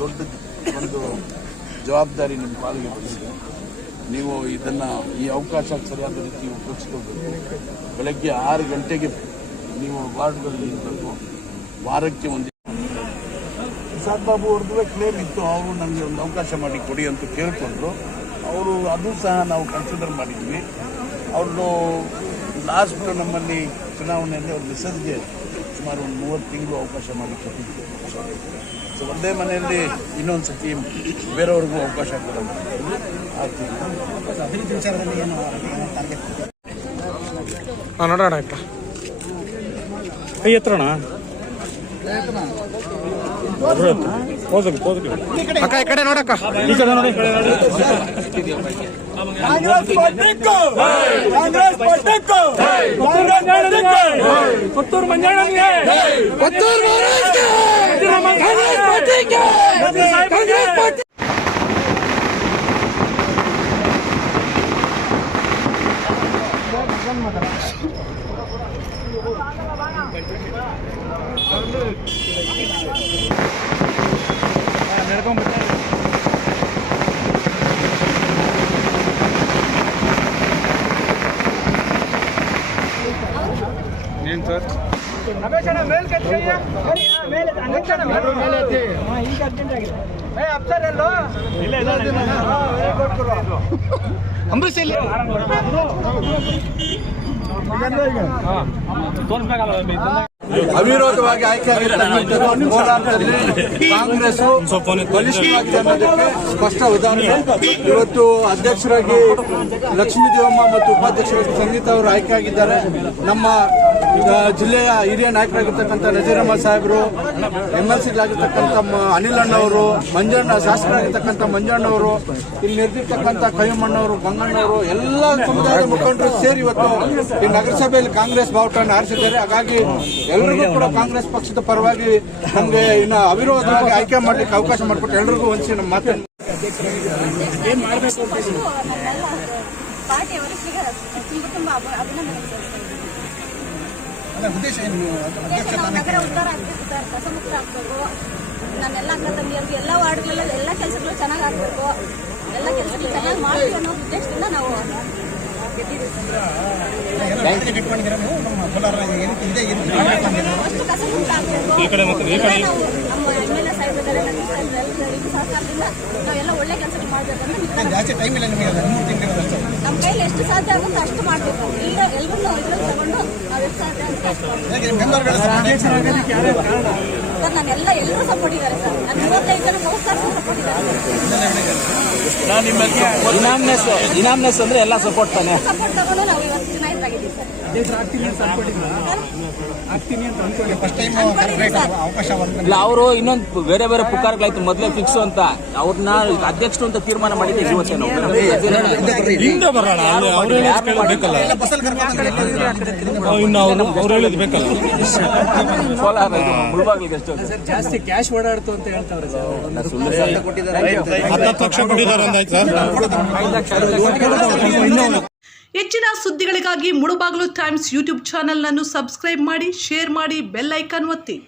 ದೊಡ್ಡ ಒಂದು ಜವಾಬ್ದಾರಿ ನಿಮ್ಮ ಪಾಲಿಗೆ ಬಂದಿದೆ. ನೀವು ಇದನ್ನ ಈ ಅವಕಾಶ ಸರಿಯಾದ ರೀತಿ ಉಪಯೋಗಿಸ್ಕೊಳ್ಬೇಕು. ಬೆಳಗ್ಗೆ ಆರು ಗಂಟೆಗೆ ನೀವು ವಾರ್ಡ್ಗಳಲ್ಲಿ ಇರಬೇಕು. ವಾರಕ್ಕೆ ಒಂದು ಪ್ರಸಾದ್ ಬಾಬು ಅವ್ರದ್ದು ಕ್ಲೇಮ್ ಇತ್ತು. ಅವರು ನಮಗೆ ಒಂದು ಅವಕಾಶ ಮಾಡಿ ಕೊಡಿ ಅಂತ ಕೇಳಿಕೊಂಡ್ರು. ಅವರು ಅದು ಸಹ ನಾವು ಕನ್ಸಿಡರ್ ಮಾಡಿದ್ವಿ. ಅವ್ರದ್ದು ಲಾಸ್ಟ್ ನಮ್ಮಲ್ಲಿ ಚುನಾವಣೆಯಲ್ಲಿ ಒಂದು ಮಿಸಸ್ಗೆ ಸುಮಾರು ಒಂದು ಮೂವತ್ತು ತಿಂಗಳು ಅವಕಾಶ ಮಾಡಿ ಸೊ ಒಂದೇ ಮನೆಯಲ್ಲಿ ಇನ್ನೊಂದು ಸತಿ ಬೇರೆಯವ್ರಿಗೂ ಅವಕಾಶ ಕೊಡೋಣ ಆಗ್ತೀವಿ ಅಭಿವೃದ್ಧಿ ವಿಚಾರದಲ್ಲಿ ಏನು ಟಾರ್ಗೆಟ್ ಹಾಂ ನೋಡೋಣ ಅಕ್ಕ ಕೈ ಎತ್ತರೋಣ. ಅಕ್ಕ ಈ ಕಡೆ ನೋಡಕ್ಕ. ಈ ಕಡೆ ನೋಡಿ ಪುತ್ತೂರು ಮಂಜಣ್ಣನಿಗೆ. ಪುತ್ತೂರು ಕಾಂಗ್ರೆಸ್ ಪಾರ್ಟಿಗೆ. ಕಾಂಗ್ರೆಸ್ ಏನು ಸರ್ ಅಂಬರೀಷ್ ಎಲ್ಲಿ? ಅವಿರೋಧವಾಗಿ ಆಯ್ಕೆ. ಆಗಿರ್ತಕ್ಕಂಥದ್ದು ಹೋರಾಟದಲ್ಲಿ ಕಾಂಗ್ರೆಸ್ ಬಲಿಷ್ಠವಾಗಿದೆ ಅನ್ನೋದಕ್ಕೆ ಸ್ಪಷ್ಟ ಉದಾಹರಣೆ. ಇವತ್ತು ಅಧ್ಯಕ್ಷರಾಗಿ ಲಕ್ಷ್ಮೀ ದೇವಮ್ಮ ಮತ್ತು ಉಪಾಧ್ಯಕ್ಷರಾಗಿ ಸಂಗೀತ ಅವರು ಆಯ್ಕೆಯಾಗಿದ್ದಾರೆ. ನಮ್ಮ ಆ, ಜಿಲ್ಲೆಯ ಹಿರಿಯ ನಾಯಕರಾಗಿರ್ತಕ್ಕಂಥ ನಜೀರ್ ಸಾಹೇಬರು ಎಂ ಎಲ್ ಸಿಗಳಾಗಿರ್ತಕ್ಕಂಥ ಅನಿಲ್ ಅಣ್ಣವರು ಮಂಜಣ್ಣ ಶಾಸಕರಾಗಿರ್ತಕ್ಕಂಥ ಮಂಜಣ್ಣವರು ಇಲ್ಲಿ ನೆರೆದಿರ್ತಕ್ಕಂಥ ಕೈಮಣ್ಣವರು ಗಂಗಣ್ಣವರು ಎಲ್ಲ ಸಮುದಾಯದ ಮುಖಂಡರು ಸೇರಿ ಇವತ್ತು ಈ ನಗರಸಭೆಯಲ್ಲಿ ಕಾಂಗ್ರೆಸ್ ಬಾವುಟವನ್ನು ಆರಿಸಿದ್ದಾರೆ ಹಾಗಾಗಿ ಎಲ್ಲರಿಗೂ ಕೂಡ ಕಾಂಗ್ರೆಸ್ ಪಕ್ಷದ ಪರವಾಗಿ ನಮಗೆ ಇನ್ನು ಅವಿರೋಧವಾಗಿ ಆಯ್ಕೆ ಮಾಡಲಿಕ್ಕೆ ಅವಕಾಶ ಮಾಡಿಕೊಟ್ಟು ಎಲ್ಲರಿಗೂ ಹೊಂದಿಸಿ ನಮ್ಮ ಮಾತನ್ನು. ಏನು ವರಿಷ್ಠರಿಗೆ ತುಂಬ ತುಂಬ ಅಭಿ- ಅಭಿನಂದನೆ ಉದ್ದೇಶ ಏನು ನೀವು ನಗರ ಉದ್ಧಾರ ಆಗ್ಬೇಕು ಸರ್ ಕಸಮುಕ್ತ ಆಗ್ಬೇಕು. ನನ್ನೆಲ್ಲ ಅಕ್ಕ ತಂಗಿಯರಿಗೆ ಎಲ್ಲ ವಾರ್ಡ್ಗಳಲ್ಲೂ ಎಲ್ಲ ಕೆಲಸಗಳು ಚೆನ್ನಾಗಿ ಆಗ್ಬೇಕು. ಎಲ್ಲ ಕೆಲಸಗಳು ಚೆನ್ನಾಗಿ ಮಾಡ್ತೀವಿ ಅನ್ನೋ ಉದ್ದೇಶದಿಂದ ನಾವು ಇಟ್ಕೊಂಡಿದ್ದೀರಾ ನೀವು? ನಮ್ಮ ಕೋಲಾರ ಏನು ಇದೆ ಏನು ಮಾಡ್ಬೇಕು ಅಂದಿದ್ದೀರಾ? ಕಸಮುಕ್ತ ಆಗ್ಬೇಕು. ನಾವು ನಮ್ಮ ಎಂ ಎಲ್ ಎ ಸಾಹೇಬ್ರಿದ್ದಾರೆ ಎಲ್ಲರಿಗೂ ಸಹಕಾರದಿಂದ ನಾವೆಲ್ಲ ಒಳ್ಳೆ ಕೆಲಸಗಳು ಮಾಡ್ಬೇಕಂತ ಅಷ್ಟೇ ನಮ್ಮ ಕೈಲಿ ಎಷ್ಟು ಸಾಧ್ಯ ಆಗುತ್ತೆ ಅಷ್ಟು ಮಾಡಬೇಕು. ಇಲ್ಲ ಎಲ್ಲರೂ ಎಷ್ಟು ಎಲ್ಲರೂ ಸಪೋರ್ಟ್ ಇದ್ದಾರೆ ಸರ್. ನಾನು ಮೂವತ್ತೈದು ಜನ ನಮಸ್ಕಾರ ಸಪೋರ್ಟ್ ಇದ್ದಾರೆ ನಾನು ನಿಮ್ಮ ಇನಾಮ್ನೆಸ್ ಇನಾಮ್ನೆಸ್ ಅಂದ್ರೆ ಎಲ್ಲ ಸಪೋರ್ಟ್ ತಾನೆ? ಸಪೋರ್ಟ್ ತಗೊಂಡು ನಾವು ಇವತ್ತು ಚುನಾಯಿತರಾಗಿದ್ದೀವಿ ಸರ್. ಫಸ್ಟ್ ಟೈಮ್ ಅವಕಾಶ ಬಂದ್ರೆ ಇಲ್ಲ ಅವರು ಇನ್ನೊಂದು ಬೇರೆ ಬೇರೆ ಪುಕಾರ್ಗಳಾಯ್ತು ಮೊದಲೇ ಫಿಕ್ಸ್ ಅಂತ. ಅವ್ರನ್ನ ಅಧ್ಯಕ್ಷರು ಅಂತ ತೀರ್ಮಾನ ಮಾಡಿದ್ದೀವಿ ಇವತ್ತೇ ನಾವು. ಹಿಂದೆ ಬರೋಣ ಅವ್ರು ಹೇಳೋದು ಬೇಕಲ್ಲ. ಎಷ್ಟು ಜಾಸ್ತಿ ಕ್ಯಾಶ್ ಓಡಾಡ್ತು ಅಂತ ಹೇಳ್ತಾರೆ ಸರ್. ಸರ್? ಹೆಚ್ಚಿನ ಸುದ್ದಿಗಳಿಗಾಗಿ ಮುಳುಬಾಗಿಲು ಟೈಮ್ಸ್ ಯೂಟ್ಯೂಬ್ ಚಾನೆಲ್ ಅನ್ನು ಸಬ್ಸ್ಕ್ರೈಬ್ ಮಾಡಿ ಶೇರ್ ಮಾಡಿ ಬೆಲ್ ಐಕಾನ್ ಒತ್ತಿ.